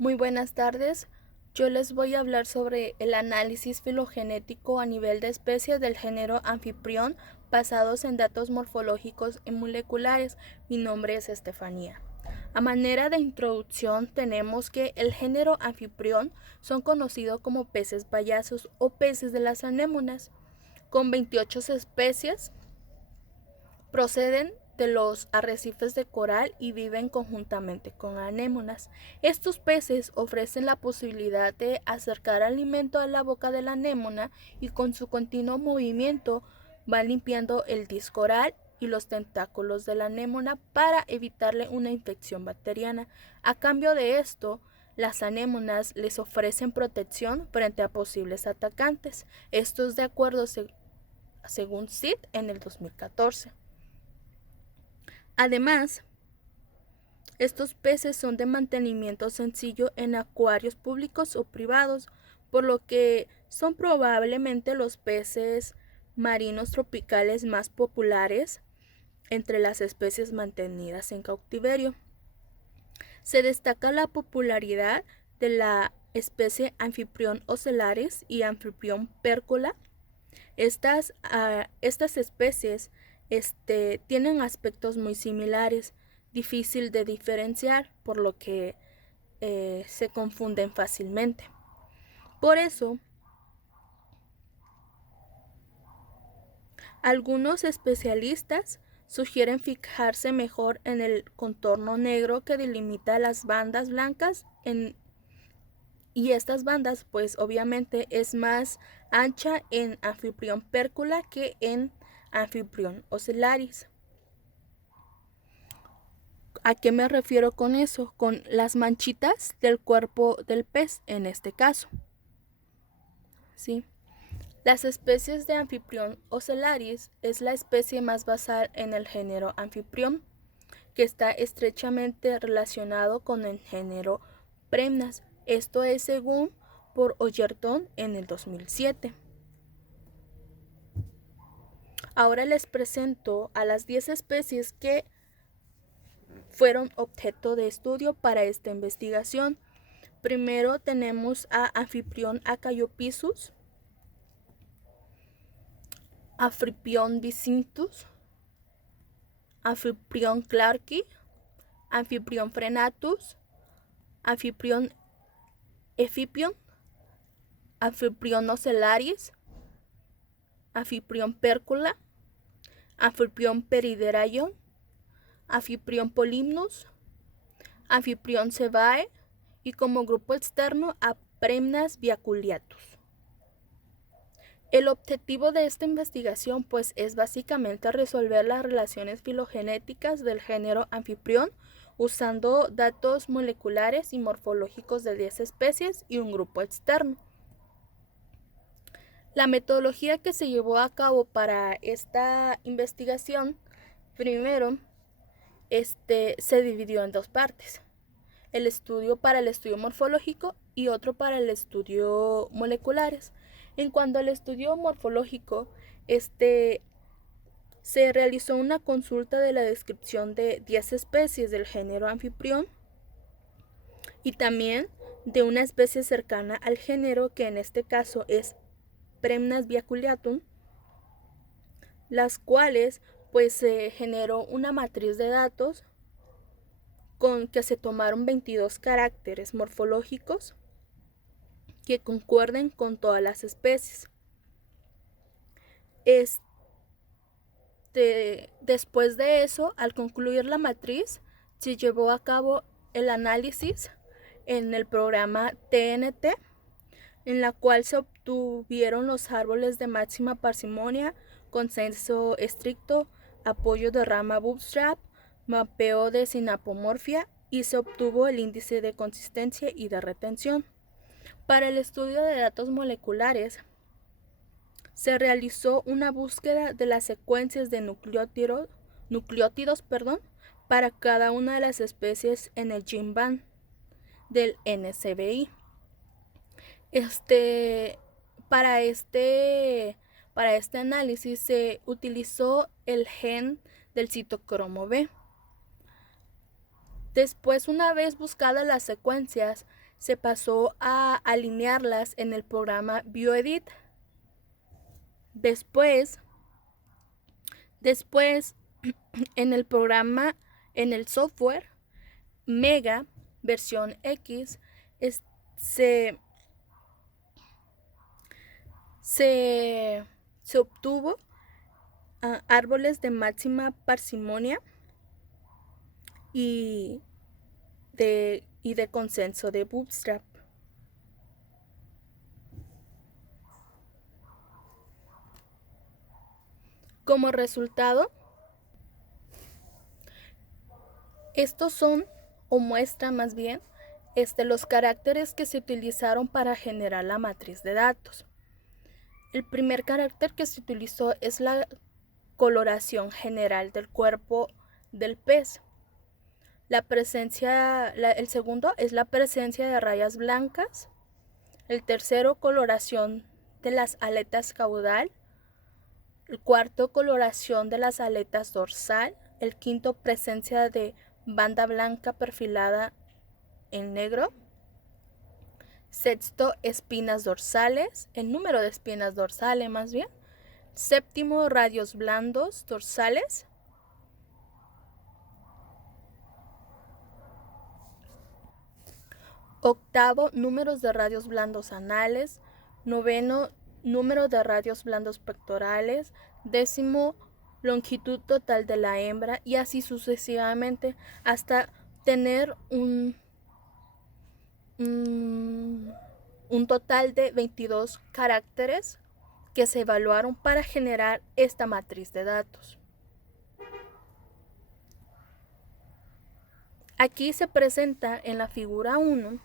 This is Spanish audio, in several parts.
Muy buenas tardes. Yo les voy a hablar sobre el análisis filogenético a nivel de especies del género Amphiprion basados en datos morfológicos y moleculares. Mi nombre es Estefanía. A manera de introducción tenemos que el género Amphiprion son conocidos como peces payasos o peces de las anémonas, con 28 especies. Proceden de los arrecifes de coral y viven conjuntamente con anémonas. Estos peces ofrecen la posibilidad de acercar alimento a la boca de la anémona y con su continuo movimiento van limpiando el disco oral y los tentáculos de la anémona para evitarle una infección bacteriana. A cambio de esto, las anémonas les ofrecen protección frente a posibles atacantes. Esto es de acuerdo según Sid en el 2014. Además, estos peces son de mantenimiento sencillo en acuarios públicos o privados, por lo que son probablemente los peces marinos tropicales más populares entre las especies mantenidas en cautiverio. Se destaca la popularidad de la especie Amphiprion ocellaris y Amphiprion percola. Estas especies tienen aspectos muy similares, difícil de diferenciar, por lo que se confunden fácilmente. Por eso, algunos especialistas sugieren fijarse mejor en el contorno negro que delimita las bandas blancas y estas bandas pues obviamente es más ancha en Amphiprion percola que en Amphiprion ocellaris. ¿A qué me refiero con eso? Con las manchitas del cuerpo del pez en este caso. ¿Sí? Las especies de Amphiprion ocellaris es la especie más basal en el género Amphiprion, que está estrechamente relacionado con el género Premnas. Esto es según por Oyerton en el 2007. Ahora les presento a las 10 especies que fueron objeto de estudio para esta investigación. Primero tenemos a Amphiprion acayophysus, Amphiprion vicintus, Amphiprion clarki, Amphiprion frenatus, Amphiprion ephipion, Amphiprion ocellaris, Amphiprion percola, Amphiprion perideraion, Amphiprion polymnus, Amphiprion cebae y como grupo externo a Premnas viaculiatus. El objetivo de esta investigación pues es básicamente resolver las relaciones filogenéticas del género Amphiprion usando datos moleculares y morfológicos de 10 especies y un grupo externo. La metodología que se llevó a cabo para esta investigación, primero, se dividió en dos partes. El estudio para el estudio morfológico y otro para el estudio moleculares. En cuanto al estudio morfológico, se realizó una consulta de la descripción de 10 especies del género Amphiprion y también de una especie cercana al género, que en este caso es Premnas viaculiatum, las cuales pues se generó una matriz de datos con que se tomaron 22 caracteres morfológicos que concuerden con todas las especies. Después de eso, al concluir la matriz, se llevó a cabo el análisis en el programa TNT, en la cual se obtuvieron los árboles de máxima parsimonia, consenso estricto, apoyo de rama bootstrap, mapeo de sinapomorfia y se obtuvo el índice de consistencia y de retención. Para el estudio de datos moleculares, se realizó una búsqueda de las secuencias de nucleótidos para cada una de las especies en el GenBank del NCBI. Para este análisis se utilizó el gen del citocromo B. Después, una vez buscadas las secuencias, se pasó a alinearlas en el programa Bioedit. Después en el programa, en el software Mega versión X, se obtuvo árboles de máxima parsimonia y de consenso de Bootstrap. Como resultado, estos son, o muestra más bien, los caracteres que se utilizaron para generar la matriz de datos. El primer carácter que se utilizó es la coloración general del cuerpo del pez. El segundo es la presencia de rayas blancas. El tercero, coloración de las aletas caudal. El cuarto, coloración de las aletas dorsal. El quinto, presencia de banda blanca perfilada en negro. Sexto, espinas dorsales, el número de espinas dorsales más bien. Séptimo, radios blandos dorsales. Octavo, números de radios blandos anales. Noveno, número de radios blandos pectorales. Décimo, longitud total de la hembra, y así sucesivamente hasta tener un total de 22 caracteres que se evaluaron para generar esta matriz de datos. Aquí se presenta en la figura 1,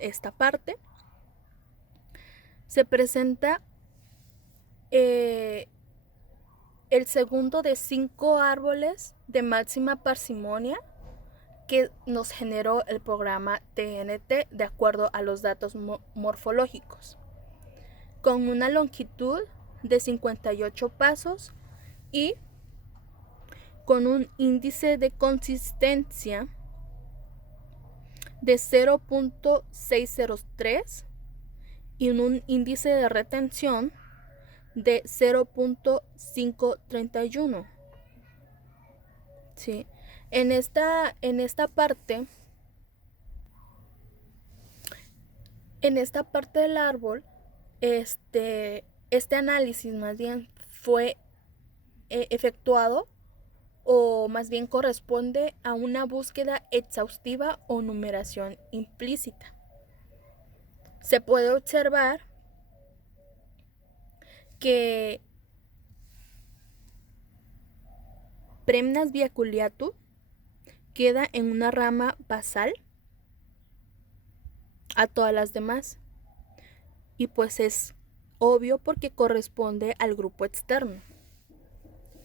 esta parte, se presenta el segundo de 5 árboles de máxima parsimonia que nos generó el programa TNT de acuerdo a los datos morfológicos, con una longitud de 58 pasos y con un índice de consistencia de 0.603 y un índice de retención de 0.531. ¿Sí? En esta parte del árbol, este análisis más bien fue efectuado, o más bien corresponde a una búsqueda exhaustiva o numeración implícita. Se puede observar que Premnas viaculiatum queda en una rama basal a todas las demás, y pues es obvio porque corresponde al grupo externo,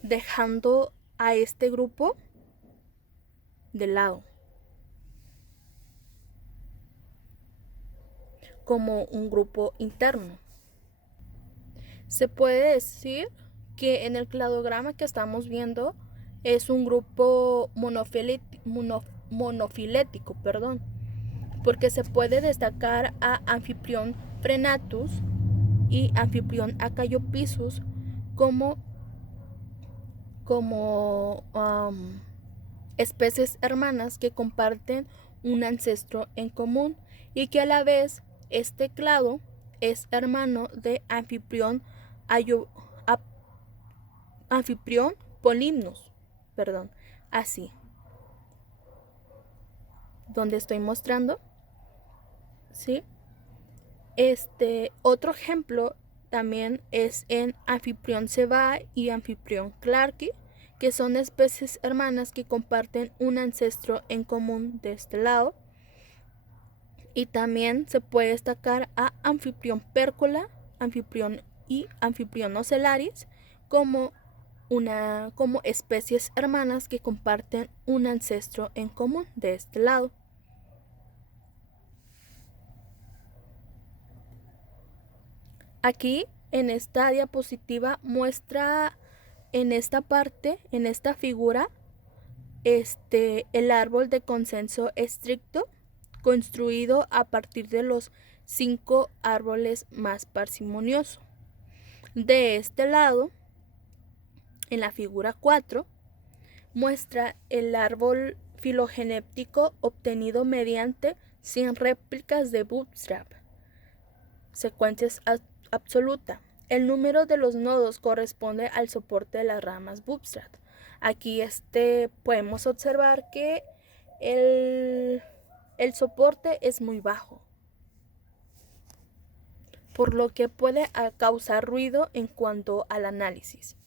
dejando a este grupo de lado como un grupo interno. Se puede decir que en el cladograma que estamos viendo es un grupo monofilético, porque se puede destacar a Amphiprion frenatus y Amphiprion acayophysus como especies hermanas que comparten un ancestro en común, y que a la vez este clado es hermano de Amphiprion polymnus, así, donde estoy mostrando, ¿sí? Otro ejemplo también es en Amphiprion cebae y Amphiprion clarki, que son especies hermanas que comparten un ancestro en común de este lado. Y también se puede destacar a Amphiprion percola, Amphiprion y Amphiprion ocellaris como especies hermanas que comparten un ancestro en común de este lado. Aquí en esta diapositiva muestra en esta parte, en esta figura, el árbol de consenso estricto construido a partir de los 5 árboles más parsimoniosos. De este lado, en la figura 4, muestra el árbol filogenético obtenido mediante 100 réplicas de bootstrap, secuencias absoluta. El número de los nodos corresponde al soporte de las ramas bootstrap. Aquí podemos observar que el soporte es muy bajo, por lo que puede causar ruido en cuanto al análisis.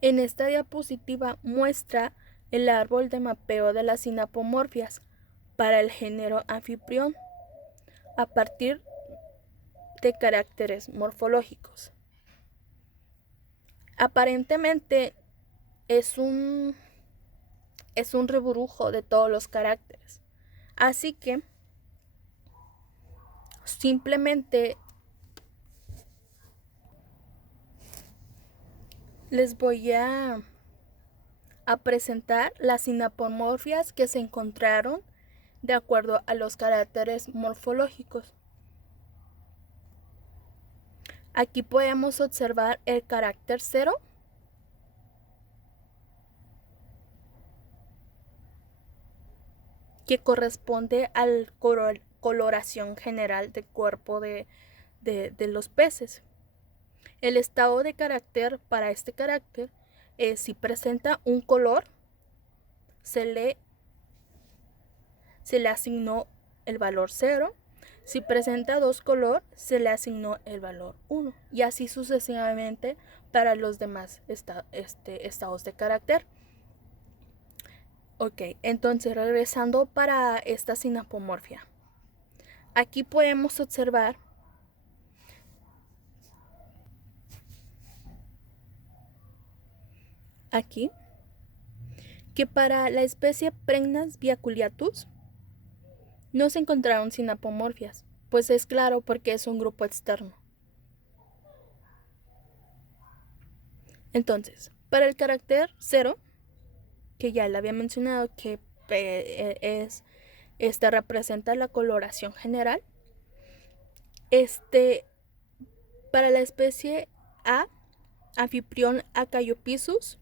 En esta diapositiva muestra el árbol de mapeo de las sinapomorfias para el género Amphiprion a partir de caracteres morfológicos. Aparentemente es un reburujo de todos los caracteres. Así que simplemente les voy a presentar las sinapomorfias que se encontraron de acuerdo a los caracteres morfológicos. Aquí podemos observar el carácter 0, que corresponde a la coloración general del cuerpo de los peces. El estado de carácter para este carácter es: si presenta un color, se le asignó el valor 0. Si presenta dos colores, se le asignó el valor 1. Y así sucesivamente para los demás estados de carácter. Ok, entonces regresando para esta sinapomorfia. Aquí podemos observar que para la especie Pregnans viaculiatus no se encontraron sinapomorfias, pues es claro porque es un grupo externo. Entonces, para el carácter 0, que ya le había mencionado que representa la coloración general, para la especie A, Amphiprion acaiophysus,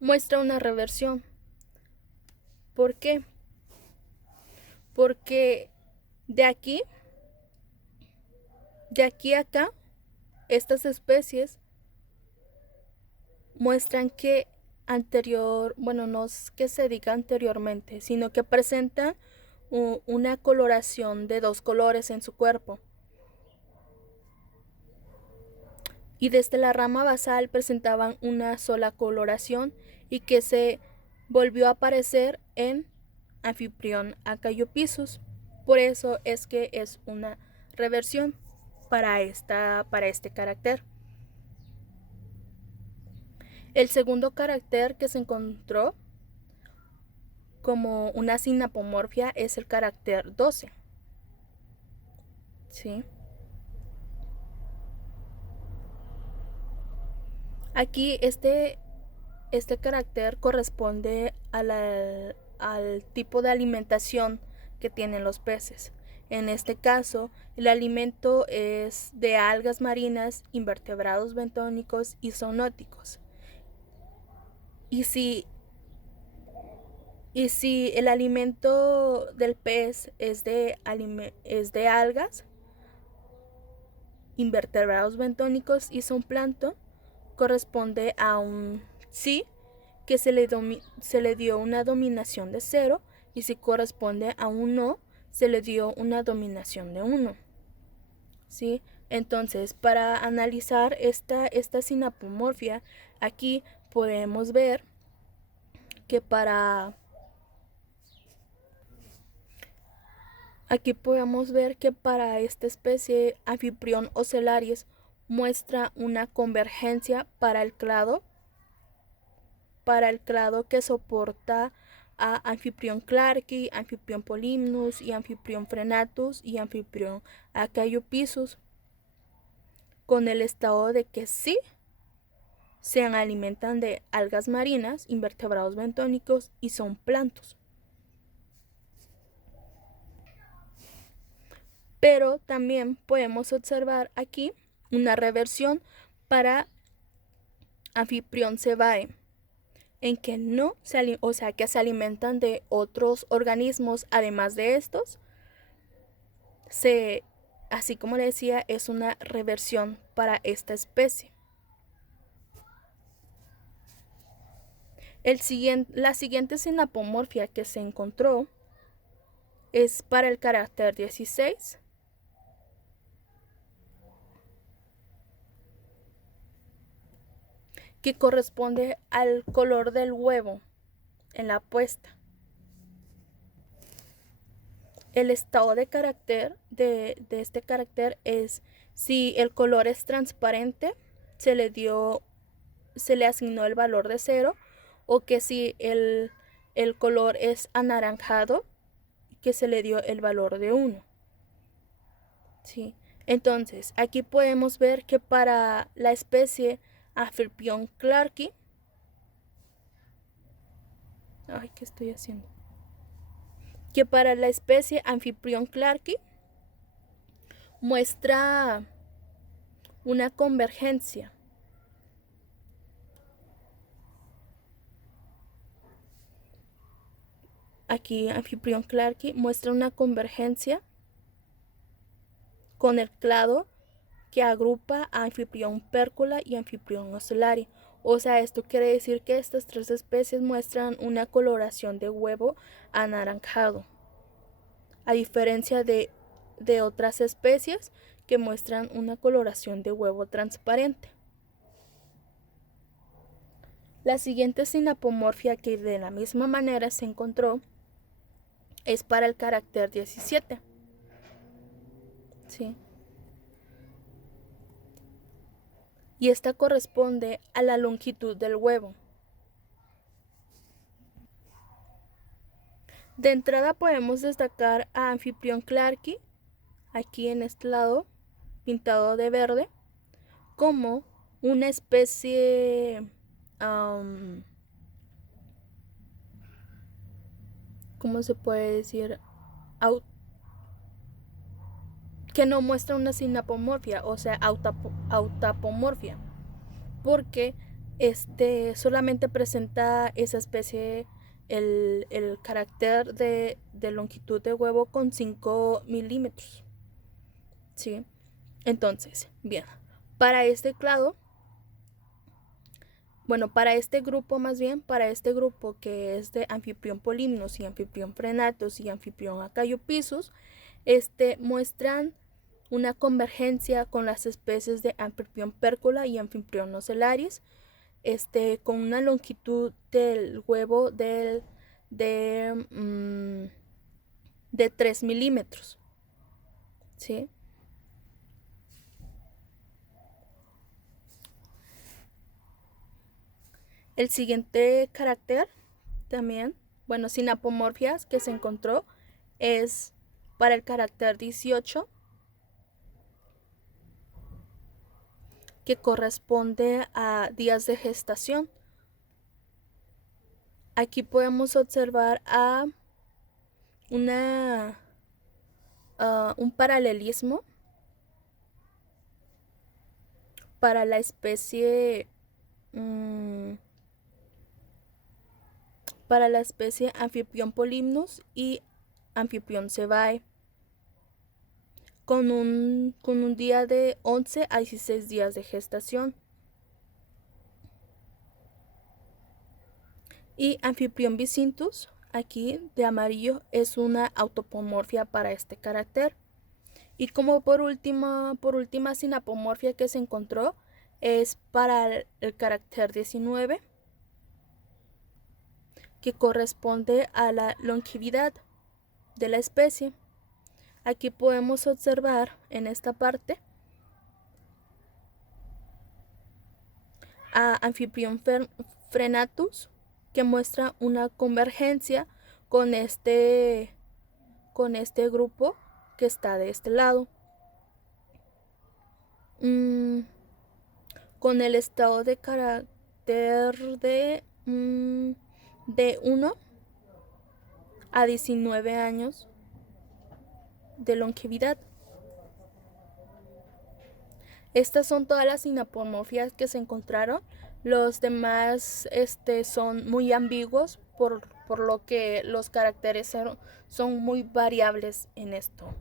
muestra una reversión. ¿Por qué? Porque de aquí a acá, estas especies muestran que no es que se diga anteriormente, sino que presentan una coloración de dos colores en su cuerpo. Y desde la rama basal presentaban una sola coloración y que se volvió a aparecer en Amphiprion acaiophysus. Por eso es que es una reversión para este carácter. El segundo carácter que se encontró como una sinapomorfia es el carácter 12. ¿Sí? Aquí este carácter corresponde al tipo de alimentación que tienen los peces. En este caso, el alimento es de algas marinas, invertebrados bentónicos y zoonóticos. Y si el alimento del pez es de algas, invertebrados bentónicos y zooplancton, corresponde a un sí, que se le dio una dominación de 0, y si corresponde a un no, se le dio una dominación de 1. ¿Sí? Entonces, para analizar esta sinapomorfia, aquí podemos ver que para esta especie Amphiprion ocellaris muestra una convergencia para el clado que soporta a Amphiprion clarki, Amphiprion polymnus y Amphiprion frenatus y Amphiprion acaiophysus, con el estado de que sí se alimentan de algas marinas, invertebrados bentónicos y son planctos. Pero también podemos observar aquí una reversión para Amphiprion cebae, en que no se, o sea, que se alimentan de otros organismos además de estos. Así como le decía, es una reversión para esta especie. La siguiente sinapomorfia que se encontró es para el carácter 16, que corresponde al color del huevo en la puesta. El estado de carácter de este carácter es si el color es transparente, se le asignó el valor de 0, o que si el color es anaranjado, que se le dio el valor de 1. ¿Sí? Entonces, aquí podemos ver que para la especie Amphiprion clarki, ¿qué estoy haciendo? Que para la especie Amphiprion clarki muestra una convergencia. Aquí Amphiprion clarki muestra una convergencia con el clado que agrupa a Amphiprion pércula y Amphiprion ocellari. O sea, esto quiere decir que estas tres especies muestran una coloración de huevo anaranjado, a diferencia de otras especies que muestran una coloración de huevo transparente. La siguiente sinapomorfia que de la misma manera se encontró es para el carácter 17. ¿Sí? Y esta corresponde a la longitud del huevo. De entrada podemos destacar a Amphiprion clarki, aquí en este lado, pintado de verde, como una especie, ¿cómo se puede decir? Que no muestra una sinapomorfia, o sea, autapomorfia, porque solamente presenta esa especie el carácter de longitud de huevo con 5 milímetros. ¿Sí? Entonces, bien, para este clado, para este grupo que es de Amphiprion polymnus y Amphiprion frenatus y Amphiprion acayopissus, muestran una convergencia con las especies de Amphiprion pércula y Amphiprion ocellaris, con una longitud del huevo de 3 milímetros. ¿Sí? El siguiente carácter también, sinapomorfias que se encontró es para el carácter 18, que corresponde a días de gestación. Aquí podemos observar un paralelismo para la especie Amphiprion polymnus y Amphiprion cebae, con un día de 11 a 16 días de gestación. Y Amphiprion vicintus, aquí de amarillo, es una autapomorfia para este carácter. Y como por última sinapomorfia que se encontró es para el carácter 19, que corresponde a la longevidad de la especie. Aquí podemos observar en esta parte a Amphiprion frenatus, que muestra una convergencia con este grupo que está de este lado. Con el estado de carácter de 1 a 19 años de longevidad. Estas son todas las sinapomorfias que se encontraron. Los demás son muy ambiguos, por lo que los caracteres son muy variables en esto.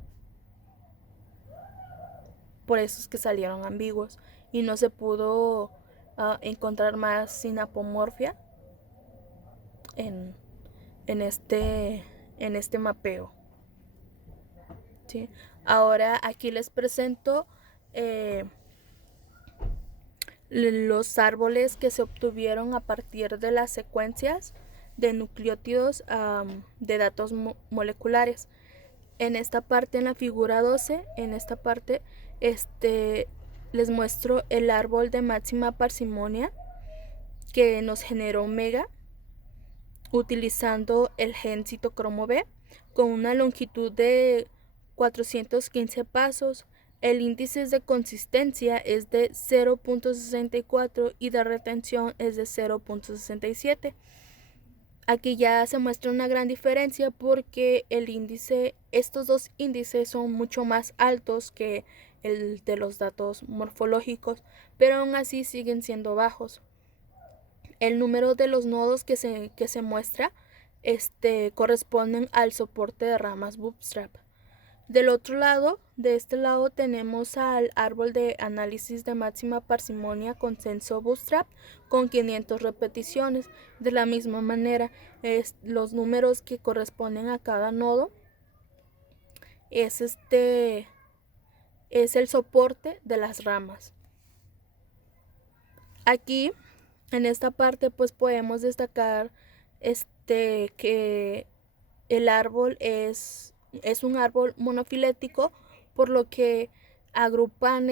Por eso es que salieron ambiguos y no se pudo encontrar más sinapomorfia en este mapeo. ¿Sí? Ahora aquí les presento los árboles que se obtuvieron a partir de las secuencias de nucleótidos de datos moleculares. En esta parte, en la figura 12, en esta parte, les muestro el árbol de máxima parsimonia que nos generó Omega utilizando el gen citocromo B con una longitud de 415 pasos. El índice de consistencia es de 0.64 y de retención es de 0.67. Aquí ya se muestra una gran diferencia porque estos dos índices son mucho más altos que el de los datos morfológicos, pero aún así siguen siendo bajos. El número de los nodos que se muestra corresponden al soporte de ramas Bootstrap. Del otro lado, de este lado, tenemos al árbol de análisis de máxima parsimonia consenso Bootstrap con 500 repeticiones. De la misma manera, los números que corresponden a cada nodo es el soporte de las ramas. Aquí, en esta parte, pues podemos destacar que el árbol es un árbol monofilético, por lo que agrupan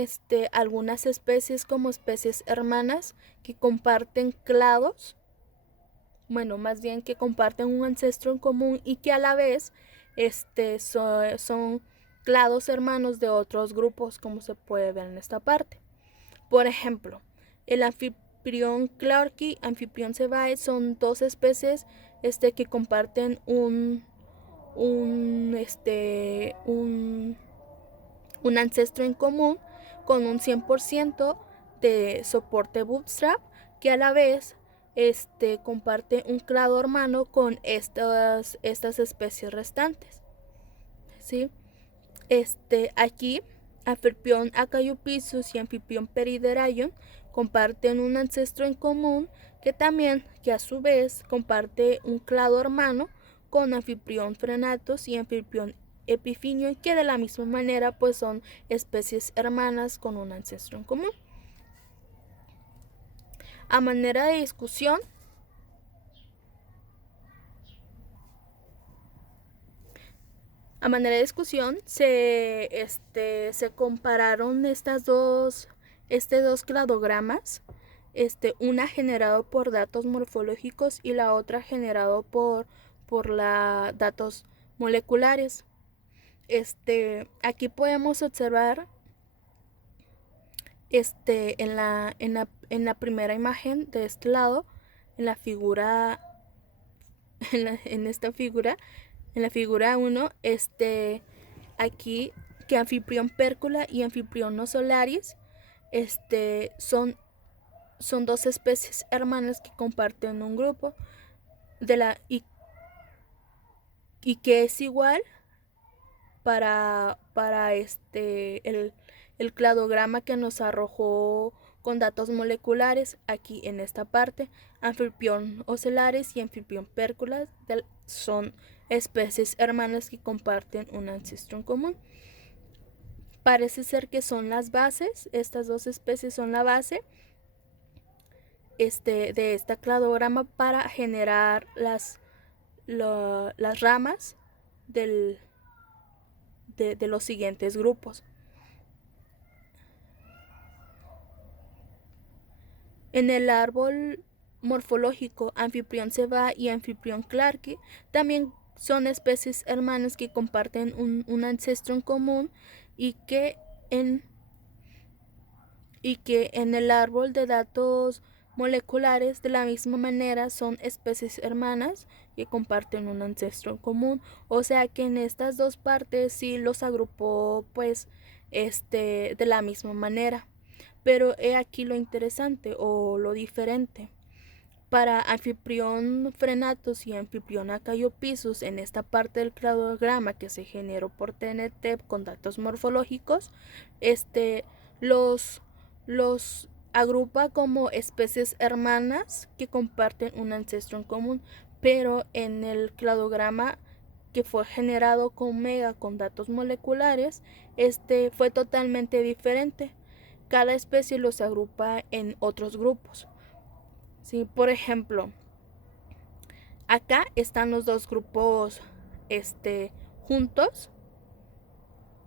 algunas especies como especies hermanas que comparten clados, más bien que comparten un ancestro en común y que a la vez son clados hermanos de otros grupos, como se puede ver en esta parte. Por ejemplo, el Amphiprion clarki, Amphiprion cebae son dos especies que comparten un ancestro en común con un 100% de soporte Bootstrap, que a la vez comparte un clado hermano con estas especies restantes. ¿Sí? Aquí Amphiprion acayupissus y Amphiprion perideraion comparten un ancestro en común que a su vez comparte un clado hermano con Amphiprion frenatus y Amphiprion epiphynion, que de la misma manera pues son especies hermanas con un ancestro en común. A manera de discusión, se compararon estos dos cladogramas, una generado por datos morfológicos y la otra generado por datos moleculares. Aquí podemos observar en la primera imagen de este lado, en la figura en la figura 1, aquí que Amphiprion pércula y Amphiprion nosolaris son dos especies hermanas que comparten un grupo y que es igual para el cladograma que nos arrojó con datos moleculares aquí en esta parte. Amphiprion ocellaris y Amphiprion pércula son especies hermanas que comparten un ancestro en común. Parece ser que son las bases, estas dos especies son la base de este cladograma para generar las ramas de los siguientes grupos. En el árbol morfológico Amphiprion cebae y Amphiprion clarki también son especies hermanas que comparten un ancestro en común y que en el árbol de datos moleculares de la misma manera son especies hermanas que comparten un ancestro en común. O sea que en estas dos partes sí los agrupó pues de la misma manera. Pero he aquí lo interesante o lo diferente. Para Amphiprion frenatus y Amphiprion acaiopisus, en esta parte del cladograma que se generó por TNT con datos morfológicos, los, los agrupa como especies hermanas que comparten un ancestro en común, pero en el cladograma que fue generado con Mega con datos moleculares, fue totalmente diferente. Cada especie los agrupa en otros grupos. Sí, por ejemplo, acá están los dos grupos juntos,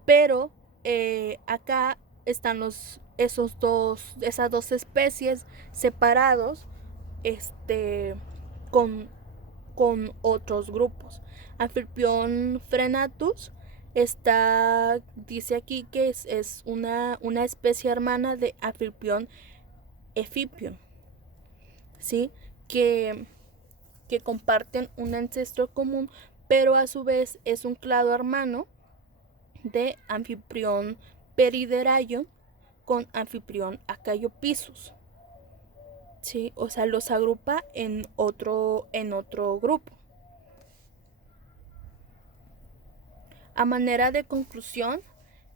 pero acá están esas dos especies separados con, con otros grupos. Amphiprion frenatus dice aquí que es una especie hermana de Amphiprion ephipium, ¿sí? Que comparten un ancestro común, pero a su vez es un clado hermano de Amphiprion periderayon con Amphiprion acaiopisus. ¿Sí? O sea, los agrupa en otro grupo. A manera de conclusión,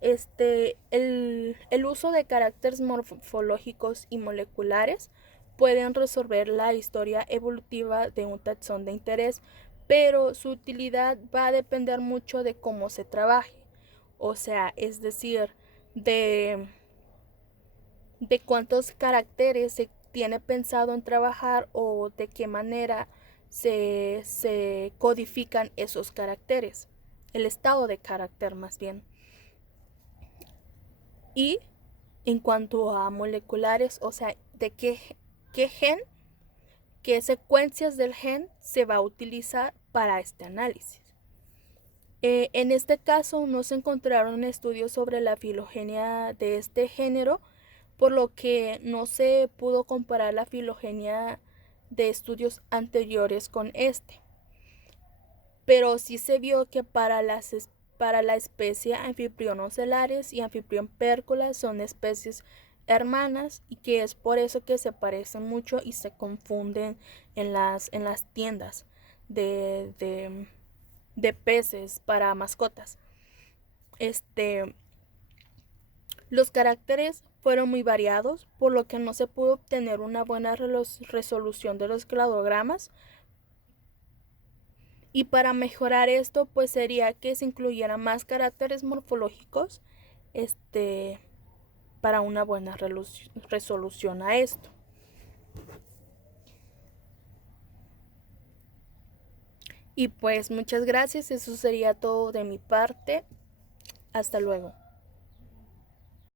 el uso de caracteres morfológicos y moleculares pueden resolver la historia evolutiva de un taxón de interés, pero su utilidad va a depender mucho de cómo se trabaje. O sea, es decir, de cuántos caracteres se tiene pensado en trabajar o de qué manera se codifican esos caracteres, el estado de carácter más bien. Y en cuanto a moleculares, o sea, de qué gen, qué secuencias del gen se va a utilizar para este análisis. En este caso no se encontraron estudios sobre la filogenia de este género, por lo que no se pudo comparar la filogenia de estudios anteriores con este. Pero sí se vio que para la especie Amphiprion ocelaris y Amphiprion pércola son especies hermanas y que es por eso que se parecen mucho y se confunden en las tiendas de peces para mascotas. Los caracteres fueron muy variados, por lo que no se pudo obtener una buena resolución de los cladogramas. Y para mejorar esto, pues sería que se incluyeran más caracteres morfológicos para una buena resolución a esto. Y pues muchas gracias, eso sería todo de mi parte. Hasta luego.